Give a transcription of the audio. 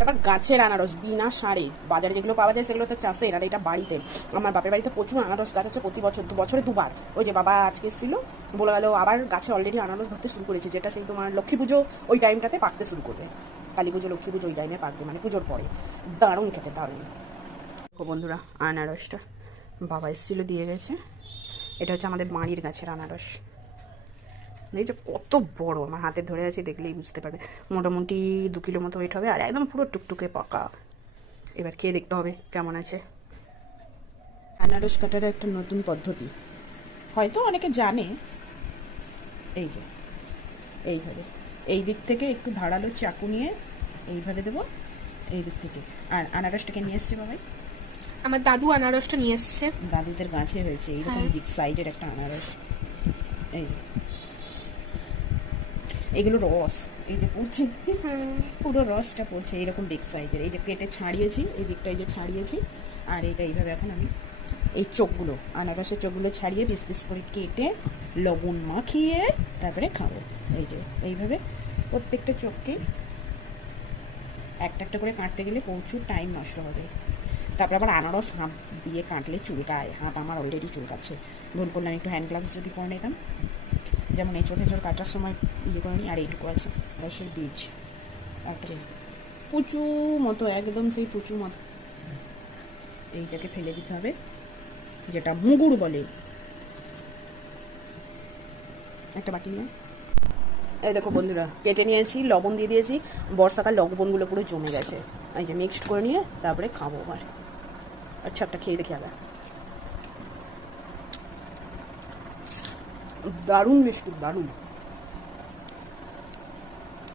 তারপর গাছের আনারস বিনা সারে, বাজারে যেগুলো পাওয়া যায় সেগুলো তো চাষের, আর এটা বাড়িতে। আমার বাপের বাড়িতে প্রচুর আনারস গাছ আছে, প্রতি বছর, 2 বছরে 2বার। ওই যে বাবা আজকে এসেছিল, বলে গেল আবার গাছে অলরেডি আনারস ধরতে শুরু করেছে, যেটা সেই তোমার লক্ষ্মী পুজো ওই টাইমটাতে পাকতে শুরু করবে। কালী পুজো, লক্ষ্মী পুজো ওই টাইমে পাকবে, মানে পুজোর পরে। দারুণ খেতে, দারুণ। বন্ধুরা, আনারসটা বাবা এসেছিল, দিয়ে গেছে। এটা হচ্ছে আমাদের বাড়ির গাছের আনারস। এই যে কত বড়, আমার হাতে ধরে আছে, দেখলেই বুঝতে পারবে। মোটামুটি 2 কিলো মতো ওয়েট হবে, আর একদম পুরো টুকটুকে পাকা। এবার খেয়ে দেখতে হবে কেমন আছে। আনারস কাটার একটা নতুন পদ্ধতি হয়তো অনেকে জানে। এই যে এইভাবে, এই দিক থেকে একটু ধারালো চাকু নিয়ে এইভাবে দেবো, এই দিক থেকে। আর আনারসটাকে নিয়ে এসছে বাবাই, আমার দাদু আনারসটা নিয়ে এসছে। দাদুদের গাছে হয়েছে এইরকম বিগ সাইজের একটা আনারস। এই যে এগুলো রস, এই যে পড়ছে, পুরো রসটা পড়ছে এইরকম বিগ সাইজের। এই যে কেটে ছাড়িয়েছি, এই দিকটা এই যে ছাড়িয়েছি, আর এইটা এইভাবে এখন আমি এই চোখগুলো, আনারসের চোখগুলো ছাড়িয়ে পিস পিস করে কেটে লবণ মাখিয়ে তারপরে খাবো। এই যে এইভাবে প্রত্যেকটা চোখকে একটা একটা করে কাটতে গেলে প্রচুর টাইম নষ্ট হবে। তারপর আবার আনারস হাত দিয়ে কাটলে চুলকায়, হাত আমার অলরেডি চুলকাচ্ছে। ভুল করলাম, একটু হ্যান্ড গ্লাভস যদি পরে নিতাম। যেমন এই চোখে চোখ কাটার সময় ইয়ে করে নিই। আর এইটুকু আছে রসের বীজ, একটা পুচু মতো, একদম সেই পুচু মতো। এইটাকে ফেলে দিতে হবে, যেটা মুগুর বলে। একটা বাটি নিয়ে, এই দেখো বন্ধুরা, কেটে নিয়েছি, লবণ দিয়ে দিয়েছি। বর্ষাকাল লবণগুলো পুরো জমে গেছে। এই যে মিক্সড করে নিয়ে তারপরে খাবো আবার। আচ্ছা, একটা খেয়ে দেখি আবার। দারুণ মিষ্টি, দারুণ।